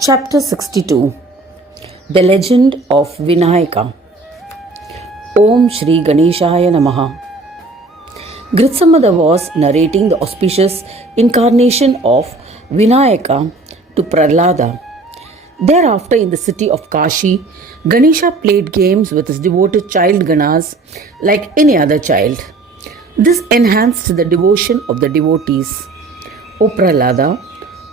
Chapter 62. The Legend of Vinayaka. Om Shri Ganeshaya Namaha. Gritsamada was narrating the auspicious incarnation of Vinayaka to Prahlada. Thereafter, in the city of Kashi, Ganesha played games with his devoted child Ganas like any other child. This enhanced the devotion of the devotees. O Prahlada,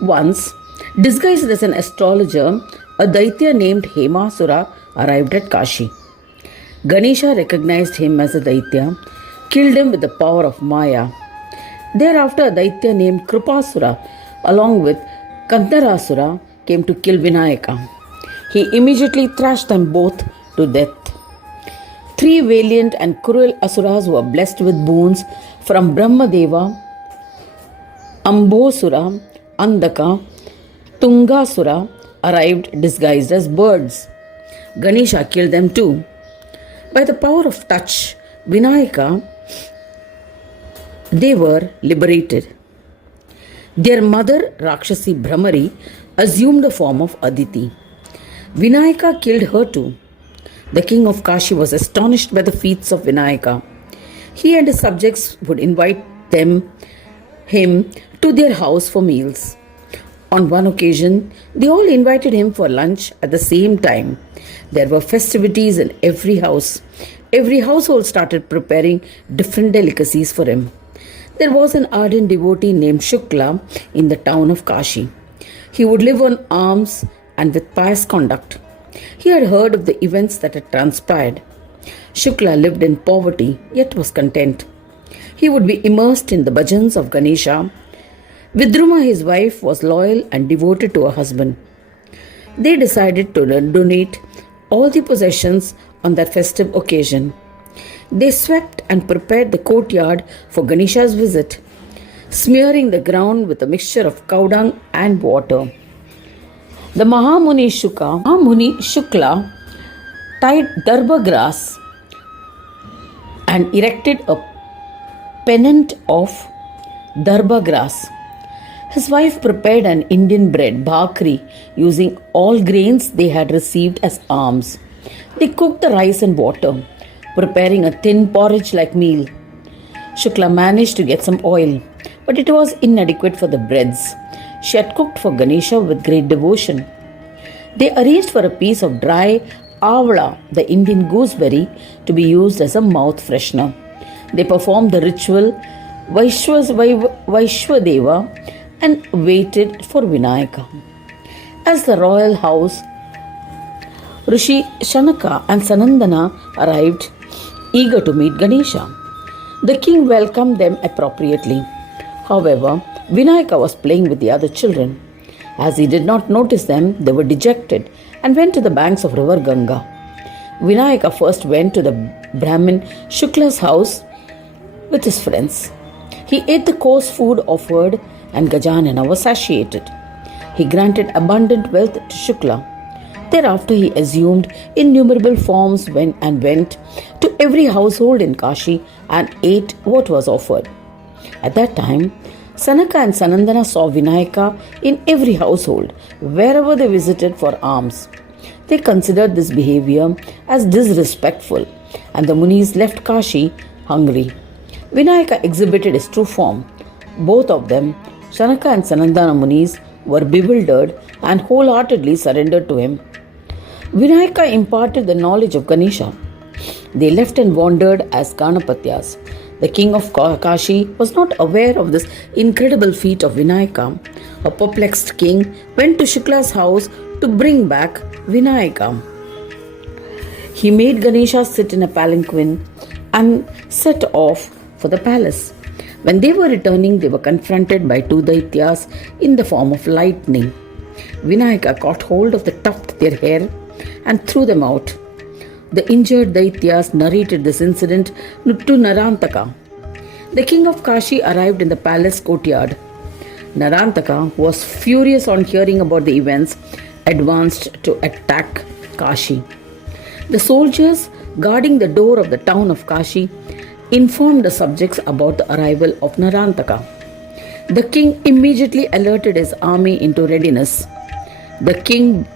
once, disguised as an astrologer, a Daitya named Hemasura arrived at Kashi. Ganesha recognized him as a Daitya, killed him with the power of Maya. Thereafter, a Daitya named Kripasura, along with Kandarasura, came to kill Vinayaka. He immediately thrashed them both to death. Three valiant and cruel Asuras were blessed with boons from Brahmadeva, Ambosura, Andaka, Tungasura arrived disguised as birds. Ganesha killed them too. By the power of touch, Vinayaka, they were liberated. Their mother, Rakshasi Brahmari, assumed the form of Aditi. Vinayaka killed her too. The king of Kashi was astonished by the feats of Vinayaka. He and his subjects would invite him to their house for meals. On one occasion, they all invited him for lunch at the same time. There were festivities in every house. Every household started preparing different delicacies for him. There was an ardent devotee named Shukla in the town of Kashi. He would live on alms and with pious conduct. He had heard of the events that had transpired. Shukla lived in poverty, yet was content. He would be immersed in the bhajans of Ganesha. Vidruma, his wife, was loyal and devoted to her husband. They decided to donate all the possessions on that festive occasion. They swept and prepared the courtyard for Ganesha's visit, smearing the ground with a mixture of cow dung and water. The Mahamuni Shukla tied darba grass and erected a pennant of darba grass. His wife prepared an Indian bread, bhakri, using all grains they had received as alms. They cooked the rice and water, preparing a thin porridge-like meal. Shukla managed to get some oil, but it was inadequate for the breads. She had cooked for Ganesha with great devotion. They arranged for a piece of dry avla, the Indian gooseberry, to be used as a mouth freshener. They performed the ritual Vaishwadeva and waited for Vinayaka. As the royal house, Rishi Shanaka and Sanandana arrived, eager to meet Ganesha. The king welcomed them appropriately. However, Vinayaka was playing with the other children. As he did not notice them, they were dejected and went to the banks of river Ganga. Vinayaka first went to the Brahmin Shukla's house with his friends. He ate the coarse food offered and Gajanana was satiated. He granted abundant wealth to Shukla. Thereafter he assumed innumerable forms and went to every household in Kashi and ate what was offered. At that time, Sanaka and Sanandana saw Vinayaka in every household, wherever they visited for alms. They considered this behavior as disrespectful, and the Munis left Kashi hungry. Vinayaka exhibited his true form. Both of them, Sanaka and Sanandana Munis, were bewildered and wholeheartedly surrendered to him. Vinayaka imparted the knowledge of Ganesha. They left and wandered as Ganapatayas. The king of Kashi was not aware of this incredible feat of Vinayaka. A perplexed king went to Shukla's house to bring back Vinayaka. He made Ganesha sit in a palanquin and set off for the palace. When they were returning, they were confronted by two Daityas in the form of lightning. Vinayaka caught hold of the tuft of their hair and threw them out. The injured Daityas narrated this incident to Narantaka. The king of Kashi arrived in the palace courtyard. Narantaka, who was furious on hearing about the events, advanced to attack Kashi. The soldiers guarding the door of the town of Kashi informed the subjects about the arrival of Narantaka. The king immediately alerted his army into readiness. The king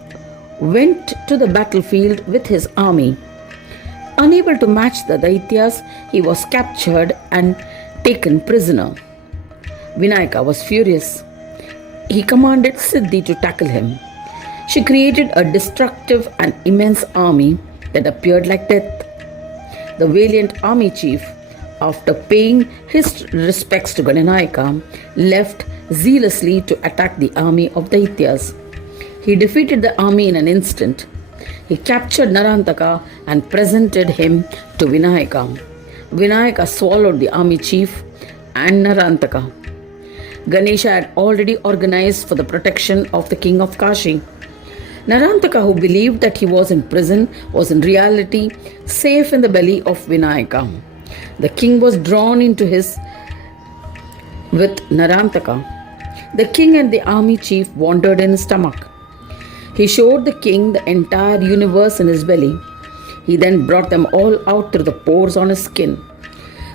went to the battlefield with his army. Unable to match the Daityas, he was captured and taken prisoner. Vinayaka was furious. He commanded Siddhi to tackle him. She created a destructive and immense army that appeared like death. The valiant army chief, after paying his respects to Ganapataye, left zealously to attack the army of Daityas. He defeated the army in an instant. He captured Narantaka and presented him to Vinayaka. Vinayaka swallowed the army chief and Narantaka. Ganesha had already organized for the protection of the king of Kashi. Narantaka, who believed that he was in prison, was in reality safe in the belly of Vinayaka. The king was drawn into his with Narantaka. The king and the army chief wandered in his stomach. He showed the king the entire universe in his belly. He then brought them all out through the pores on his skin.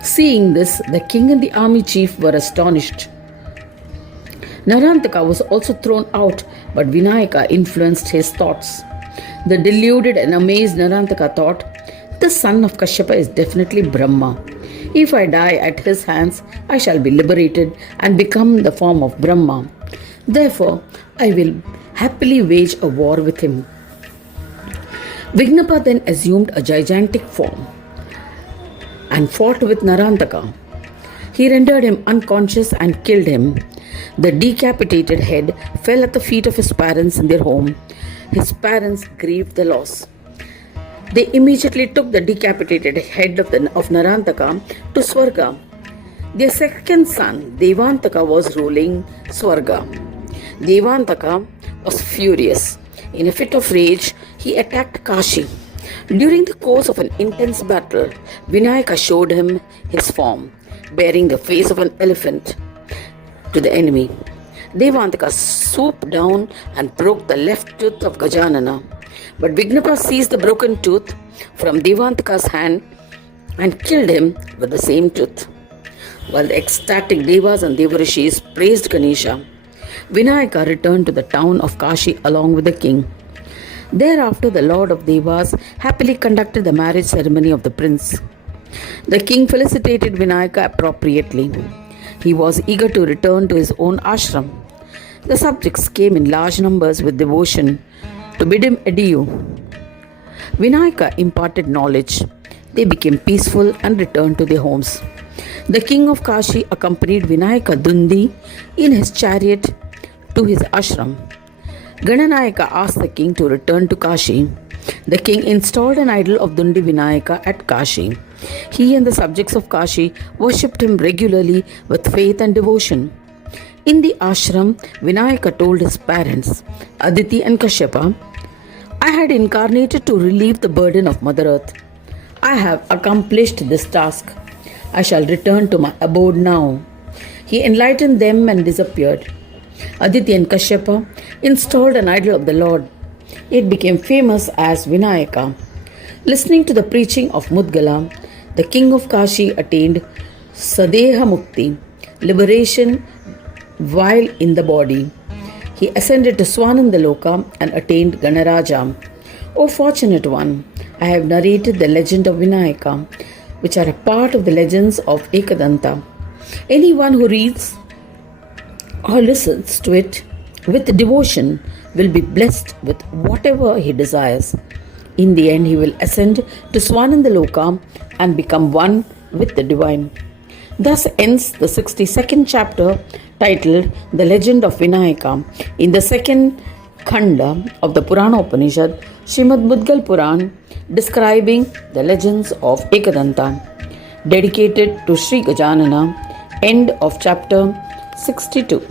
Seeing this, the king and the army chief were astonished. Narantaka was also thrown out, but Vinayaka influenced his thoughts. The deluded and amazed Narantaka thought, "The son of Kashyapa is definitely Brahma. If I die at his hands, I shall be liberated and become the form of Brahma. Therefore, I will happily wage a war with him." Vignapa then assumed a gigantic form and fought with Narantaka. He rendered him unconscious and killed him. The decapitated head fell at the feet of his parents in their home. His parents grieved the loss. They immediately took the decapitated head of Narantaka to Swarga. Their second son, Devantaka, was ruling Swarga. Devantaka was furious. In a fit of rage, he attacked Kashi. During the course of an intense battle, Vinayaka showed him his form, bearing the face of an elephant, to the enemy. Devantaka swooped down and broke the left tooth of Gajanana. But Vignapa seized the broken tooth from Devantaka's hand and killed him with the same tooth. While the ecstatic Devas and Devarishis praised Ganesha, Vinayaka returned to the town of Kashi along with the king. Thereafter, the Lord of Devas happily conducted the marriage ceremony of the prince. The king felicitated Vinayaka appropriately. He was eager to return to his own ashram. The subjects came in large numbers with devotion to bid him adieu. Vinayaka imparted knowledge. They became peaceful and returned to their homes. The king of Kashi accompanied Vinayaka Dundi in his chariot to his ashram. Gananayaka asked the king to return to Kashi. The king installed an idol of Dundi Vinayaka at Kashi. He and the subjects of Kashi worshipped him regularly with faith and devotion. In the ashram, Vinayaka told his parents, Aditi and Kashyapa, "I had incarnated to relieve the burden of Mother Earth. I have accomplished this task. I shall return to my abode now." He enlightened them and disappeared. Aditi and Kashyapa installed an idol of the Lord. It became famous as Vinayaka. Listening to the preaching of Mudgala, the king of Kashi attained Sadeha Mukti, liberation while in the body. He ascended to Swanandaloka and attained Ganaraja. O fortunate one, I have narrated the legend of Vinayaka, which are a part of the legends of Ekadanta. Anyone who reads or listens to it with devotion will be blessed with whatever he desires. In the end, he will ascend to Swanandaloka and become one with the divine. Thus ends the 62nd chapter titled The Legend of Vinayaka in the second Khanda of the Purana Upanishad, Srimad Mudgal Puran, describing the legends of Ekadanta, dedicated to Sri Gajanana. End of chapter 62.